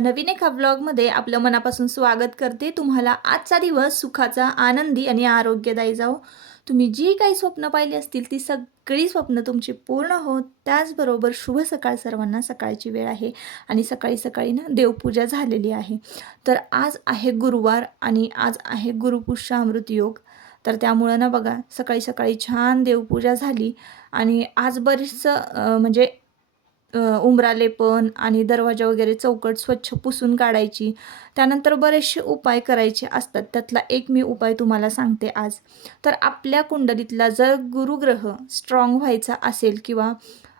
नवीन एका व्लॉगमध्ये आपलं मनापासून स्वागत करते. तुम्हाला आजचा दिवस सुखाचा आनंदी आणि आरोग्यदायी जाओ तुम्ही जी काही स्वप्न पाहिली असतील ती सगळी स्वप्न तुमची पूर्ण होत. त्याचबरोबर शुभ सकाळ सर्वांना सकाळची वेळ आहे आणि सकाळी सकाळी ना देवपूजा झालेली आहे. तर आज आहे गुरुवार आणि आज आहे गुरुपुष्य अमृत योग. तर त्यामुळं ना बघा सकाळी सकाळी छान देवपूजा झाली आणि आज बरीचसं म्हणजे अ, आणि दरवाजा वगैरे चौकट स्वच्छ पुसून काढायची. त्यानंतर बरेचसे उपाय करायचे असतात. त्यातला एक मी उपाय तुम्हाला सांगते आज. तर आपल्या कुंडलीतला जर गुरुग्रह स्ट्रॉंग व्हायचा असेल किंवा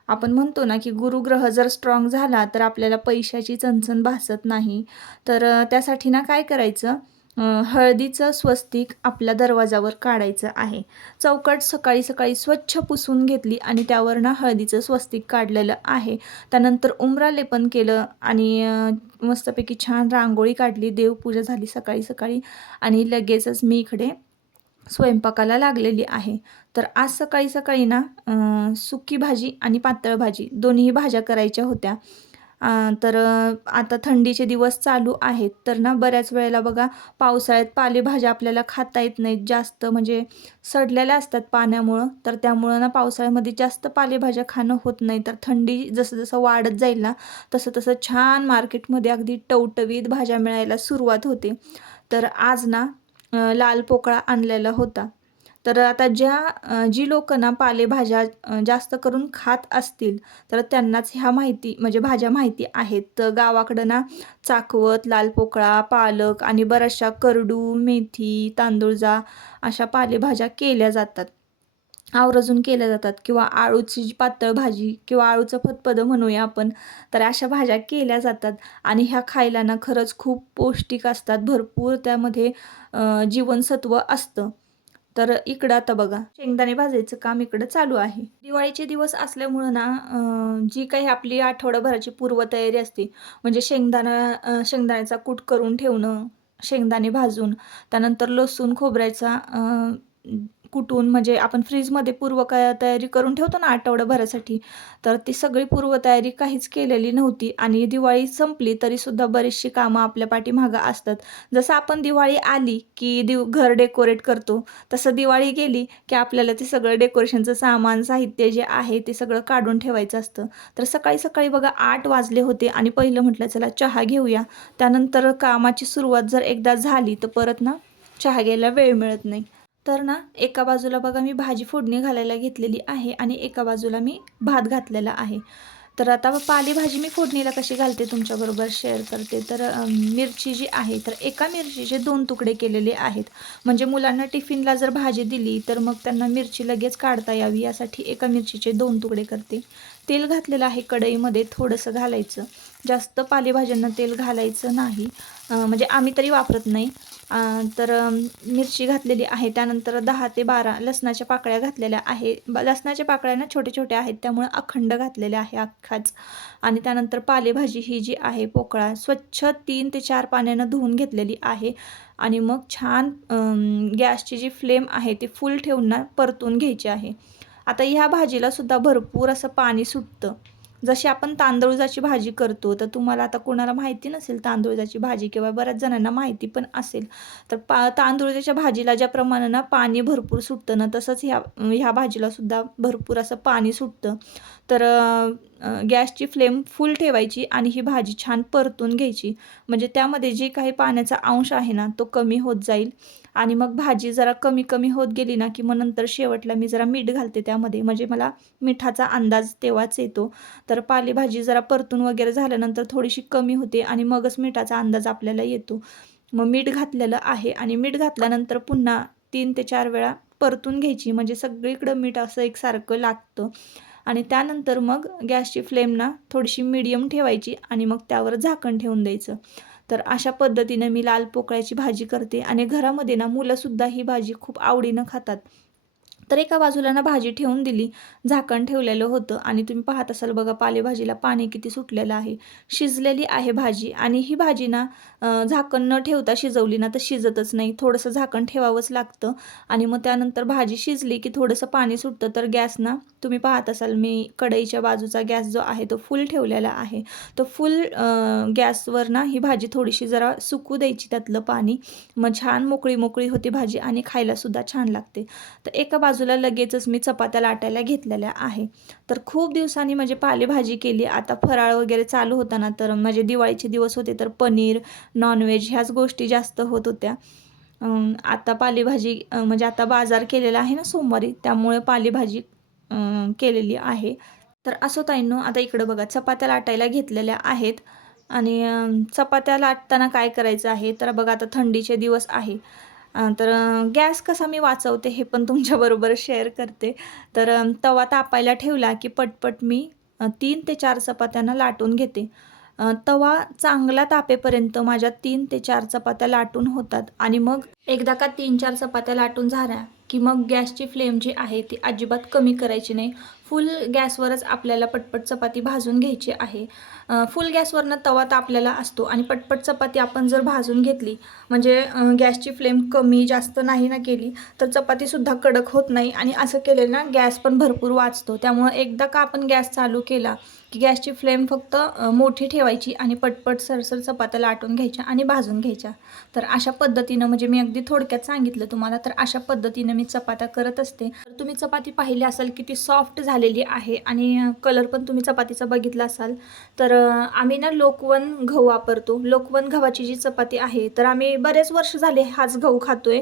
आपण म्हणतो ना की गुरुग्रह जर स्ट्रॉंग झाला तर आपल्याला पैशाची चणचण भासत नाही. तर त्यासाठी ना काय करायचं? हळदीचं स्वस्तिक आपल्या दरवाजावर काढायचं आहे. चौकट सकाळी सकाळी स्वच्छ पुसून घेतली आणि त्यावर ना हळदीचं स्वस्तिक काढलेलं आहे. त्यानंतर उमरा लेपन केलं आणि मस्तपैकी छान रांगोळी काढली. देवपूजा झाली सकाळी सकाळी आणि लगेचच मी इकडे स्वयंपाकाला लागलेली आहे. तर आज सकाळी सकाळी ना सुकी भाजी आणि पातळ भाजी दोन्ही भाज्या करायच्या होत्या. तर आता थंडीचे दिवस चालू आहेत. तर ना बऱ्याच वेळेला बघा पावसाळ्यात पालेभाज्या आपल्याला खाता येत नाहीत जास्त. म्हणजे सडलेल्या असतात पाण्यामुळं. तर त्यामुळं ना पावसाळ्यामध्ये जास्त पालेभाज्या खाणं होत नाही. तर थंडी जसं जसं वाढत जाईल ना तसं तसं छान मार्केटमध्ये अगदी टवटवीत भाज्या मिळायला सुरुवात होते. तर आज ना लाल पोकळा आणलेला होता. तर आता ज्या जी लोक ना पालेभाज्या जास्त करून खात असतील तर त्यांनाच ह्या माहिती म्हणजे भाज्या माहिती आहेत. तर गावाकडं ना चाकवत लाल पोकळा पालक आणि बऱ्याचशा करडू मेथी तांदूळजा अशा पालेभाज्या केल्या जातात. आवर्जून केल्या जातात. किंवा आळूची जी पातळ भाजी किंवा आळूचं फतपदं म्हणूया आपण तर अशा भाज्या केल्या जातात. आणि ह्या खायला ना खरंच खूप पौष्टिक असतात. भरपूर त्यामध्ये जीवनसत्व असतं. तर इकडं आता बघा. शेंगदाणे भाजायचं काम इकडं चालू आहे. दिवाळीचे दिवस असल्यामुळं ना जी काही आपली आठवडाभराची पूर्वतयारी असते म्हणजे शेंगदाणा शेंगदाण्याचा कूट करून ठेवणं शेंगदाणे भाजून त्यानंतर लसूण खोबऱ्याचा कुटून म्हणजे आपण फ्रीजमध्ये पूर्व तयारी करून ठेवतो ना आठवडाभरासाठी तर ती सगळी पूर्वतयारी काहीच केलेली नव्हती. आणि दिवाळी संपली तरीसुद्धा बरीचशी कामं आपल्या पाठीमागं असतात. जसं आपण दिवाळी आली की दिव घर डेकोरेट करतो तसं दिवाळी गेली की आपल्याला ते सगळं डेकोरेशनचं सामान साहित्य जे आहे ते सगळं काढून ठेवायचं असतं. तर सकाळी सकाळी बघा आठ वाजले होते आणि पहिलं म्हटलं चला चहा घेऊया. त्यानंतर कामाची सुरुवात जर एकदा झाली तर परत ना चहा घ्यायला वेळ मिळत नाही. तर ना एका बाजूला बघा मी भाजी फोडणी घालायला घेतलेली आहे आणि एका बाजूला मी भात घातलेला आहे. तर आता पालेभाजी मी फोडणीला कशी घालते तुमच्याबरोबर शेअर करते. तर मिरची जी आहे तर एका मिरचीचे दोन तुकडे केलेले आहेत. म्हणजे मुलांना टिफिनला जर भाजी दिली तर मग त्यांना मिरची लगेच काढता यावी यासाठी एका मिरचीचे दोन तुकडे करते. तेल घातलेलं आहे कढईमध्ये थोडंसं घालायचं. जास्त पालेभाज्यांना तेल घालायचं नाही. म्हणजे आम्ही तरी वापरत नाही. तर मिरची घातलेली आहे. त्यानंतर दहा ते बारा लसणाच्या पाकळ्या घातलेल्या आहे. ब- लसणाच्या पाकळ्या ना छोटे छोटे आहेत. त्यामुळे अखंड घातलेल्या आहे अख्खाच. आणि त्यानंतर पालेभाजी ही जी आहे पोकळा स्वच्छ तीन ते चार पाण्यानं धुवून घेतलेली आहे. आणि मग छान गॅसची जी फ्लेम आहे ती फुल ठेवून ना परतून घ्यायची आहे. आता ह्या भाजीला सुद्धा भरपूर असं पाणी सुटतं. जशी आपण तांदूळजाची भाजी करतो तर तुम्हाला आता कोणाला माहिती नसेल तांदूळजाची भाजी किंवा बऱ्याच जणांना माहिती पण असेल तर पा तांदूळजाच्या भाजीला ज्या प्रमाणानं पाणी भरपूर सुटतं ना तसंच ह्या ह्या भाजीला सुद्धा भरपूर असं पाणी सुटतं. तर गॅसची फ्लेम फुल ठेवायची आणि ही भाजी छान परतून घ्यायची. म्हणजे त्यामध्ये जे काही पाण्याचा अंश आहे ना तो कमी होत जाईल. आणि मग भाजी जरा कमी कमी होत गेली ना की मग नंतर शेवटला मी जरा मीठ घालते त्यामध्ये. म्हणजे मला मिठाचा अंदाज तेव्हाच येतो. तर पालेभाजी जरा परतून वगैरे झाल्यानंतर थोडीशी कमी होते आणि मगच मिठाचा अंदाज आपल्याला येतो. मग मीठ घातलेलं आहे आणि मीठ घातल्यानंतर पुन्हा तीन ते चार वेळा परतून घ्यायची. म्हणजे सगळीकडं मीठ असं एकसारखं लागतं. आणि त्यानंतर मग गॅसची फ्लेम ना थोडीशी मीडियम ठेवायची आणि मग त्यावर झाकण ठेवून द्यायचं. तर अशा पद्धतीनं मी लाल पोकळ्याची भाजी करते आणि घरामध्ये ना मुलंसुद्धा ही भाजी खूप आवडीनं खातात. तर एका बाजूला ना भाजी ठेवून दिली झाकण ठेवलेलं होतं आणि तुम्ही पाहत असाल बघा पालेभाजीला पाणी किती सुटलेलं आहे. शिजलेली आहे भाजी आणि ही भाजी ना झाकण न ठेवता शिजवली ना तर शिजतच नाही. थोडंसं झाकण ठेवावंच लागतं आणि मग त्यानंतर भाजी शिजली की थोडंसं पाणी सुटतं तर गॅस ना तुम्ही पाहत असाल मी कढईच्या बाजूचा गॅस जो आहे तो फुल ठेवलेला आहे. तो फुल गॅसवर ना ही भाजी थोडीशी जरा सुकू द्यायची त्यातलं पाणी. मग छान मोकळी मोकळी होती भाजी आणि खायलासुद्धा छान लागते. तर एका बाजूला लगेचच मी चपात्या लाटायला घेतलेल्या आहे. तर खूप दिवसांनी म्हणजे पालेभाजी केली. आता फराळ वगैरे चालू होता ना तर म्हणजे दिवाळीचे दिवस होते तर पनीर नॉनव्हेज ह्याच गोष्टी जास्त होत होत्या. आता पालेभाजी म्हणजे आता बाजार केलेला आहे ना सोमवारी त्यामुळे पालेभाजी केलेली आहे. तर असं ताईंनो आता इकडं बघा चपात्या लाटायला घेतलेल्या आहेत. आणि चपात्या लाटताना काय करायचं आहे? तर बघा आता थंडीचे दिवस आहे. तर गॅस कसा मी वाचवते हे पण तुमच्याबरोबर शेअर करते. तर तवा तापायला ठेवला की पटपट मी तीन ते चार चपात्यांना लाटून घेते. तवा चांगला तापेपर्यंत माझ्या तीन ते चार चपात्या लाटून होतात आणि मग एकदा का तीन चार चपात्या लाटून झाल्या की मग गॅसची फ्लेम जी आहे ती अजिबात कमी करायची नाही. फुल गॅसवरच आपल्याला पटपट चपाती भाजून घ्यायची आहे. फुल गॅसवरनं तवा आपल्याला असतो आणि पटपट चपाती आपण जर भाजून घेतली म्हणजे गॅसची फ्लेम कमी जास्त नाही ना केली तर चपातीसुद्धा कडक होत नाही आणि असं केलेलं ना गॅस पण भरपूर वाचतो. त्यामुळं एकदा का आपण गॅस चालू केला की गॅसची फ्लेम फक्त मोठी ठेवायची आणि पटपट सरसर चपात्या लाटून घ्यायच्या आणि भाजून घ्यायच्या. तर अशा पद्धतीनं म्हणजे मी अगदी थोडक्यात सांगितलं तुम्हाला तर अशा पद्धतीनं मी चपात्या करत असते. तर तुम्ही चपाती पाहिली असाल किती सॉफ्ट झाली झालेली आहे. आणि कलर पण तुम्ही चपातीचा बघितला असाल. तर आम्ही ना लोकवन गहू वापरतो. लोकवन गव्हाची जी चपाती आहे तर आम्ही बरेच वर्ष झाले हाच गहू खातोय.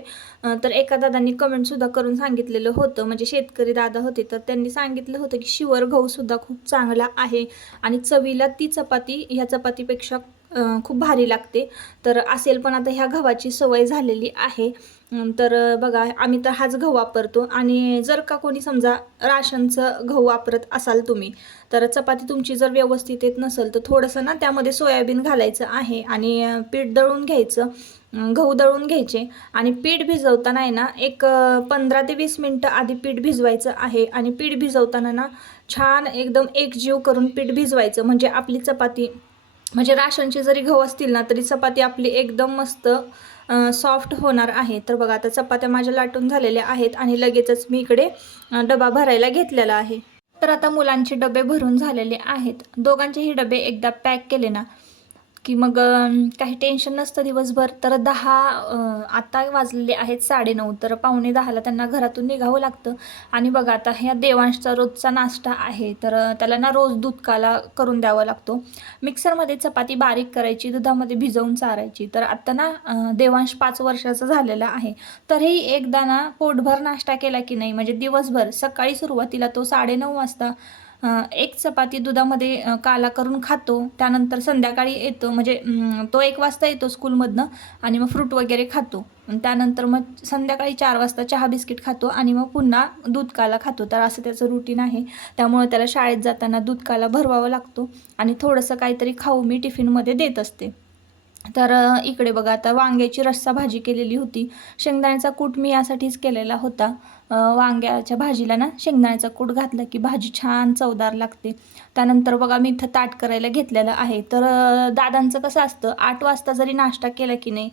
तर एका दादांनी कमेंटसुद्धा करून सांगितलेलं होतं. म्हणजे शेतकरी दादा होते तर त्यांनी सांगितलं होतं की शिवर गहूसुद्धा खूप चांगला आहे. आणि चवीला ती चपाती ह्या चपातीपेक्षा खूप भारी लागते. तर असेल पण आता ह्या गव्हाची सवय झालेली आहे. तर बघा आम्ही तर हाच गहू वापरतो. आणि जर का कोणी समजा राशनचं गहू वापरत असाल तुम्ही तर चपाती तुमची जर व्यवस्थित येत नसेल तर थोडंसं ना त्यामध्ये सोयाबीन घालायचं आहे आणि पीठ दळून घ्यायचं गहू दळून घ्यायचे. आणि पीठ भिजवताना आहे ना एक पंधरा ते वीस मिनटं आधी पीठ भिजवायचं आहे. आणि पीठ भिजवताना ना छान एकदम एकजीव करून पीठ भिजवायचं. म्हणजे आपली चपाती म्हणजे राशनचे जरी गहू असतील ना तरी चपाती आपली एकदम मस्त सॉफ्ट होणार आहे. तर बघा आता चपात्या माझ्या लाटून झालेल्या आहेत आणि लगेचच मी इकडे डबा भरायला घेतलेला आहे. तर आता मुलांचे डबे भरून झालेले आहेत. दोघांचेही डबे एकदा पॅक केले ना की मग काही टेन्शन नसतं दिवसभर. तर दहा आता वाजलेले आहेत साडेनऊ. तर पावणे दहाला त्यांना घरातून निघावं लागतं. आणि बघा आता ह्या देवांशचा रोजचा नाश्ता आहे. तर त्याला ना रोज दूध काला करून द्यावा लागतो. मिक्सरमध्ये चपाती बारीक करायची दुधामध्ये भिजवून चारायची. तर आत्ता ना देवांश पाच वर्षाचा झालेला आहे. तरीही एकदा ना पोटभर नाश्ता केला की नाही? म्हणजे दिवसभर सकाळी सुरुवातीला तो साडेनऊ वाजता एक चपाती दुधामध्ये काला करून खातो. त्यानंतर संध्याकाळी येतो. म्हणजे तो एक वाजता येतो स्कूलमधनं आणि मग फ्रूट वगैरे खातो. त्यानंतर मग संध्याकाळी चार वाजता चहा बिस्किट खातो आणि मग पुन्हा दूध काला खातो. तर असं त्याचं रुटीन आहे. त्यामुळे त्याला शाळेत जाताना दूध काला भरवावा लागतो आणि थोडंसं काहीतरी खाऊ मी टिफिनमध्ये देत असते. तर इकडे बघा आता वांग्याची रस्सा भाजी केलेली होती. शेंगदाण्याचा कूट मी यासाठीच केलेला होता. वांग्याच्या भाजीला ना शेंगदाण्याचा कूट घातला की भाजी छान चवदार लागते. त्यानंतर बघा मी इथं ताट करायला घेतलेलं आहे. तर दादांचं कसं असतं आठ वाजता जरी नाश्ता केला की नाही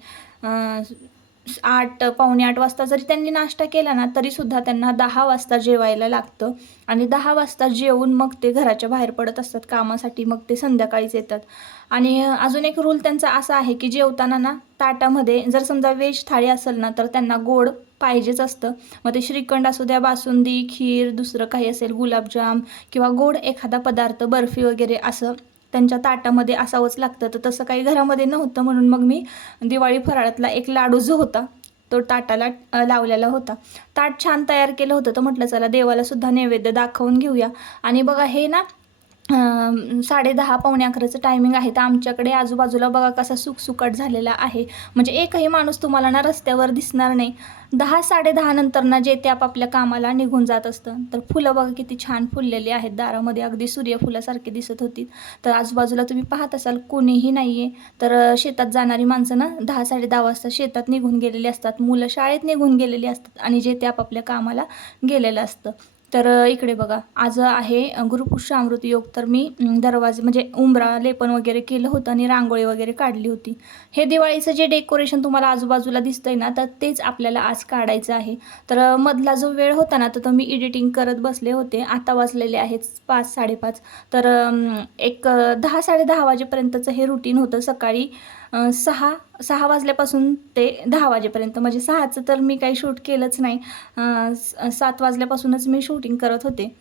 आठ पावणे आठ वाजता जरी त्यांनी नाश्ता केला ना तरीसुद्धा त्यांना दहा वाजता जेवायला लागतं. आणि दहा वाजता जेवून मग ते घराच्या बाहेर पडत असतात कामासाठी मग ते संध्याकाळीच येतात. आणि अजून एक रूल त्यांचा असा आहे की जेवताना ना ताटामध्ये जर समजा व्हेज थाळी असेल ना तर त्यांना गोड पाहिजेच असतं. मग ते श्रीखंड असू द्या बासुंदी खीर दुसरं काही असेल गुलाबजाम किंवा गोड एखादा पदार्थ बर्फी वगैरे असं त्यांच्या ताटामध्ये असावंच लागतं. तर तसं काही घरामध्ये नव्हतं. म्हणून मग मी दिवाळी फराळातला एक लाडू जो होता तो ताटाला लावलेला होता. ताट छान तयार केलं होतं. तर म्हटलं चला देवाला सुद्धा नैवेद्य दाखवून घेऊया. आणि बघा हे ना साडे दहा पावणे अकराचं टायमिंग आहे. तर आमच्याकडे आजूबाजूला बघा कसा सुकसुकट झालेला आहे. म्हणजे एकही माणूस तुम्हाला ना रस्त्यावर दिसणार नाही. दहा साडे नंतर ना जे ते आपापल्या कामाला निघून जात असतं. तर फुलं बघा किती छान फुललेली आहेत. दारामध्ये अगदी सूर्यफुलासारखे दिसत होती. तर आजूबाजूला तुम्ही पाहत असाल कोणीही नाही आहे तर शेतात जाणारी माणसं ना दहा साडे दहा वाजता शेतात निघून गेलेली असतात. मुलं शाळेत निघून गेलेली असतात आणि जे ते आपापल्या कामाला गेलेलं असतं. तर इकडे बघा. आज आहे गुरुपुष्य अमृत योग. तर मी दरवाजे म्हणजे उंबरा लेपन वगैरे केलं होतं आणि रांगोळी वगैरे काढली होती. हे दिवाळीचं जे डेकोरेशन तुम्हाला आजूबाजूला दिसतंय ना तर तेच आपल्याला आज काढायचं आहे. तर मधला जो वेळ होता ना तर तो मी एडिटिंग करत बसले होते. आता वाजलेले आहेत पाच साडेपाच. तर एक दहा साडे दहा वाजेपर्यंतचं हे रुटीन होतं. सकाळी सहा सहा वाजल्यापासून ते दहा वाजेपर्यंत. म्हणजे सहाचं तर मी काही शूट केलंच नाही. स- सात वाजल्यापासूनच मी शूटिंग करत होते.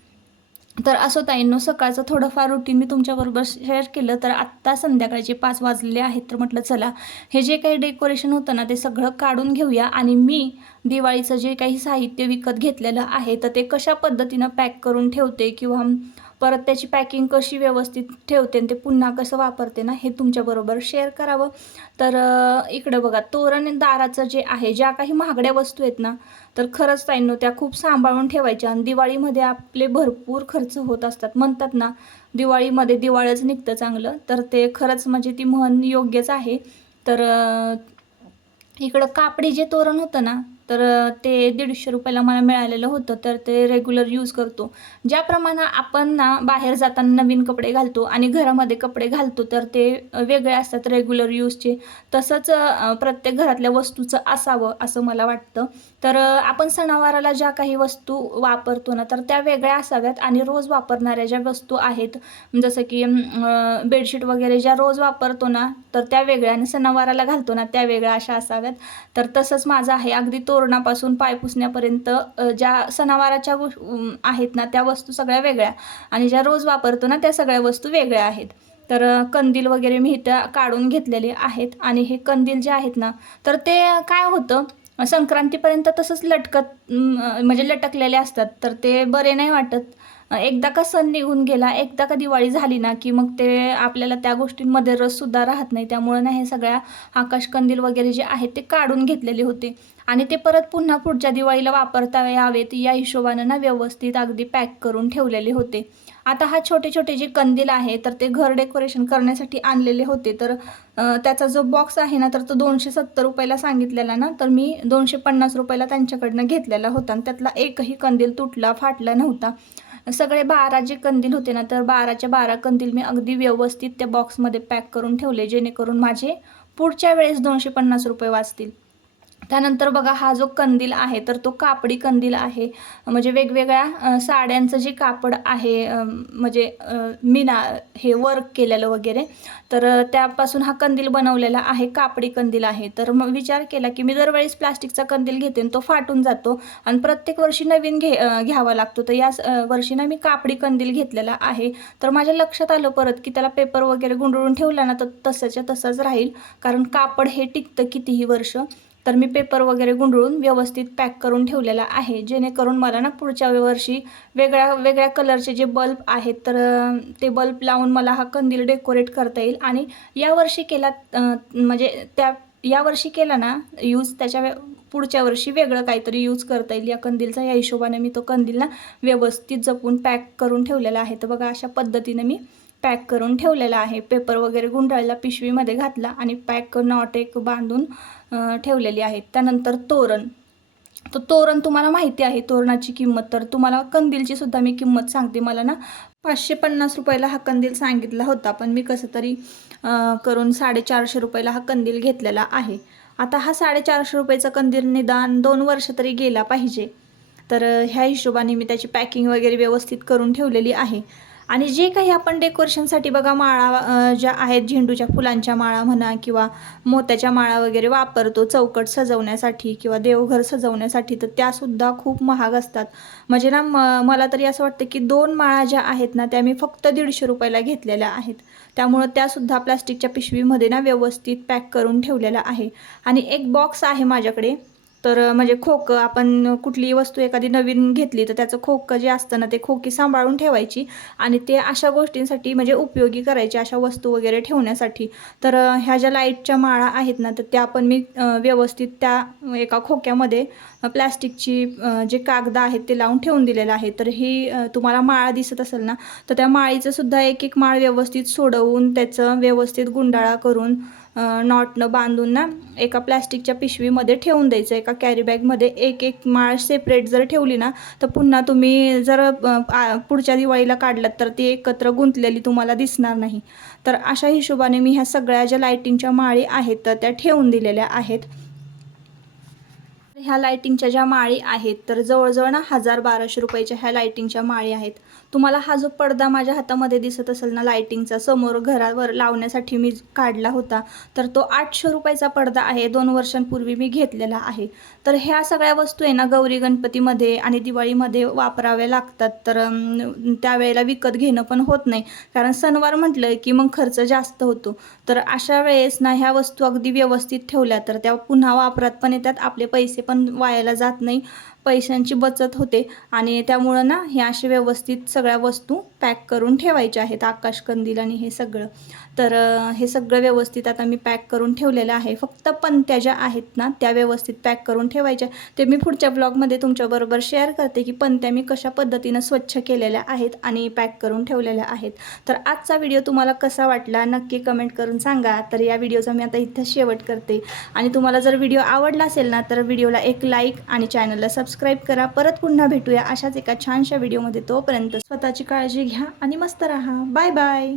तर असं ताईंनो सकाळचं थोडंफार रुटीन मी तुमच्याबरोबर शेअर केलं. तर आत्ता संध्याकाळचे पाच वाजलेले आहेत तर म्हटलं चला हे जे काही डेकोरेशन होतं ना ते सगळं काढून घेऊया. आणि मी दिवाळीचं जे काही साहित्य विकत घेतलेलं आहे तर ते कशा पद्धतीनं पॅक करून ठेवते किंवा परत त्याची पॅकिंग कशी व्यवस्थित ठेवते आणि ते पुन्हा कसं वापरते ना हे तुमच्याबरोबर शेअर करावं. तर इकडं बघा तोरण दाराचं जे आहे ज्या काही महागड्या वस्तू आहेत ना तर खरंच ताईंनो त्या खूप सांभाळून ठेवायच्या. आणि दिवाळीमध्ये आपले भरपूर खर्च होत असतात. म्हणतात ना दिवाळीमध्ये दिवाळच निघतं चांगलं. तर ते खरंच म्हणजे ती म्हण योग्यच आहे. तर इकडं कापडी जे तोरण होतं ना तर ते दीडशे रुपयाला मला मिळालेलं होतं तर ते रेग्युलर यूज करतो. ज्याप्रमाणे आपण ना बाहेर जाताना नवीन कपडे घालतो आणि घरामध्ये कपडे घालतो तर ते वेगळे असतात रेग्युलर यूजचे तसंच प्रत्येक घरातल्या वस्तूचं असावं असं मला वाटतं. तर आपण सणावाराला ज्या काही वस्तू वापरतो ना तर त्या वेगळ्या असाव्यात आणि रोज वापरणाऱ्या ज्या वस्तू आहेत जसं की बेडशीट वगैरे ज्या रोज वापरतो ना तर त्या वेगळ्या आणि सणावाराला घालतो ना त्या वेगळ्या अशा असाव्यात. तर तसंच माझं आहे. अगदी तो तोरणापासून पाय पुसण्यापर्यंत ज्या सणावाराच्या गो आहेत ना त्या वस्तू सगळ्या वेगळ्या. आणि ज्या रोज वापरतो ना त्या सगळ्या वस्तू वेगळ्या आहेत. तर कंदील वगैरे मी इथं काढून घेतलेले आहेत. आणि हे कंदील जे आहेत ना तर ते काय होतं संक्रांतीपर्यंत तसंच लटकत म्हणजे लटकलेले असतात. तर ते बरे नाही वाटत. एकदा का सण निघून गेला एकदा का दिवाळी झाली ना की मग ते आपल्याला त्या गोष्टींमध्ये रससुद्धा राहत नाही. त्यामुळं ना हे सगळ्या आकाशकंदील वगैरे जे आहेत ते काढून घेतलेले होते. आणि ते परत पुन्हा पुढच्या दिवाळीला वापरता यावेत या हिशोबानं ना व्यवस्थित अगदी पॅक करून ठेवलेले होते. आता हा छोटे छोटे जे कंदील आहे तर ते घर डेकोरेशन करण्यासाठी आणलेले होते. तर त्याचा जो बॉक्स आहे ना तर तो दोनशे सत्तर रुपयाला सांगितलेला ना तर मी दोनशे पन्नास रुपयाला त्यांच्याकडनं घेतलेला होता आणि त्यातला एकही कंदील तुटला फाटला नव्हता. सगळे बारा जे कंदील होते ना तर बाराच्या बारा कंदील मी अगदी व्यवस्थित त्या बॉक्समध्ये पॅक करून ठेवले जेणेकरून माझे पुढच्या वेळेस दोनशे पन्नास रुपये वाचतील. त्यानंतर बघा हा जो कंदील आहे तर तो कापडी कंदील आहे. म्हणजे वेगवेगळ्या साड्यांचं जे कापड आहे म्हणजे मीना हे वर्क केलेलं वगैरे तर त्यापासून हा कंदील बनवलेला आहे कापडी कंदील आहे. तर मग विचार केला की मी दरवेळेस प्लास्टिकचा कंदील घेते तो फाटून जातो आणि प्रत्येक वर्षी नवीन घे घ्यावा लागतो. तर या वर्षी ना मी कापडी कंदील घेतलेला आहे. तर माझ्या लक्षात आलं परत की त्याला पेपर वगैरे गुंडळून ठेवला ना तर तसंच्या तसंच राहील. कारण कापड हे टिकतं कितीही वर्ष. तर मी पेपर वगैरे गुंडळून व्यवस्थित पॅक करून ठेवलेला आहे. जेणेकरून मला ना पुढच्या वर्षी वेगळ्या वेगळ्या कलरचे जे बल्ब आहेत तर ते बल्ब लावून मला हा कंदील डेकोरेट करता येईल. आणि यावर्षी केला म्हणजे त्या यावर्षी केला ना यूज त्याच्या पुढच्या वर्षी वेगळं काहीतरी यूज करता येईल. या कंदीलचा या हिशोबाने मी तो कंदील ना व्यवस्थित जपून पॅक करून ठेवलेला आहे. तर बघा अशा पद्धतीने मी पॅक करून ठेवलेला आहे. पेपर वगैरे गुंडाळला पिशवीमध्ये घातला आणि पॅक नॉट एक बांधून ठेवलेली आहे. त्यानंतर तोरण. तर तोरण तुम्हाला माहिती आहे तोरणाची किंमत. तर तुम्हाला कंदीलची सुद्धा मी किंमत सांगते. मला ना पाचशे पन्नास रुपयाला हा कंदील सांगितला होता पण मी कसं तरी करून साडेचारशे रुपयाला हा कंदील घेतलेला आहे. आता हा साडेचारशे रुपयाचा कंदील निदान दोन वर्ष तरी गेला पाहिजे. तर ह्या हिशोबाने मी त्याची पॅकिंग वगैरे व्यवस्थित करून ठेवलेली आहे. आणि जे काही आपण डेकोरेशनसाठी बघा माळा ज्या आहेत झेंडूच्या फुलांच्या माळा म्हणा किंवा मोत्याच्या माळा वगैरे वापरतो चौकट सजवण्यासाठी किंवा देवघर सजवण्यासाठी तर त्यासुद्धा खूप महाग असतात. म्हणजे ना म मला तरी असं वाटतं की दोन माळा ज्या आहेत ना त्या मी फक्त दीडशे रुपयाला घेतलेल्या आहेत. त्यामुळं त्यासुद्धा प्लास्टिकच्या पिशवीमध्ये ना व्यवस्थित पॅक करून ठेवलेल्या आहे. आणि एक बॉक्स आहे माझ्याकडे. तर म्हणजे खोकं आपण कुठलीही वस्तू एखादी नवीन घेतली तर त्याचं खोकं जे असतं ना ते खोकी सांभाळून ठेवायची आणि ते अशा गोष्टींसाठी म्हणजे उपयोगी करायचे अशा वस्तू वगैरे ठेवण्यासाठी. तर ह्या ज्या लाईटच्या माळा आहेत ना तर त्या पण मी व्यवस्थित त्या एका खोक्यामध्ये प्लॅस्टिकची जे कागद आहेत ते लावून ठेवून दिलेलं आहे. तर ही तुम्हाला माळा दिसत असेल ना तर त्या माळीचं सुद्धा एक एक माळ व्यवस्थित सोडवून त्याचं व्यवस्थित गुंडाळा करून नॉटनं बांधून ना एका प्लॅस्टिकच्या पिशवीमध्ये ठेवून द्यायचं. एका कॅरीबॅगमध्ये एक एक माळ सेपरेट जर ठेवली ना तर पुन्हा तुम्ही जर पुढच्या दिवाळीला काढलात तर ती एकत्र गुंतलेली तुम्हाला दिसणार नाही. तर अशा हिशोबाने मी ह्या सगळ्या ज्या लाईटिंगच्या माळी आहेत तर त्या ठेवून दिलेल्या आहेत. ह्या लाईटिंगच्या ज्या माळी आहेत तर जवळजवळ ना हजार बाराशे रुपयाच्या ह्या लाईटिंगच्या माळी आहेत. तुम्हाला हा जो पडदा माझ्या हातामध्ये दिसत असेल ना लाईटिंगचा समोर घरावर लावण्यासाठी मी काढला होता तर तो आठशे रुपयाचा पडदा आहे. दोन वर्षांपूर्वी मी घेतलेला आहे. तर ह्या सगळ्या वस्तू आहे ना गौरी गणपतीमध्ये आणि दिवाळीमध्ये वापराव्या लागतात. तर त्यावेळेला विकत घेणं पण होत नाही. कारण सणवार म्हटलं की मग खर्च जास्त होतो. तर अशा वेळेस ना ह्या वस्तू अगदी व्यवस्थित ठेवल्या तर त्या पुन्हा वापरात पण येतात. आपले पैसे पण वायाला जात नाही. पैशांची बचत होते आणि त्यामुळं ना हे असे व्यवस्थित सगळ्या वस्तू पॅक करून ठेवायच्या आहेत आकाशकंदील आणि हे सगळं. तर हे सगळं व्यवस्थित आता मी पॅक करून ठेवलेलं आहे. फक्त पणत्या ज्या आहेत ना त्या व्यवस्थित पॅक करून ठेवायच्या. ते मी पुढच्या ब्लॉगमध्ये तुमच्याबरोबर शेअर करते की पणत्या मी कशा पद्धतीनं स्वच्छ केलेल्या आहेत आणि पॅक करून ठेवलेल्या आहेत. तर आजचा व्हिडिओ तुम्हाला कसा वाटला नक्की कमेंट करून सांगा. तर या व्हिडिओचा मी आता इथं शेवट करते. आणि तुम्हाला जर व्हिडिओ आवडला असेल ना तर व्हिडिओला एक लाईक आणि चॅनलला सबस्क्राईब करा. परत पुन्हा भेटूया अशाच एका छानशा व्हिडिओमध्ये. तोपर्यंत स्वतःची काळजी घ्या आणि मस्त राहा. Bye bye.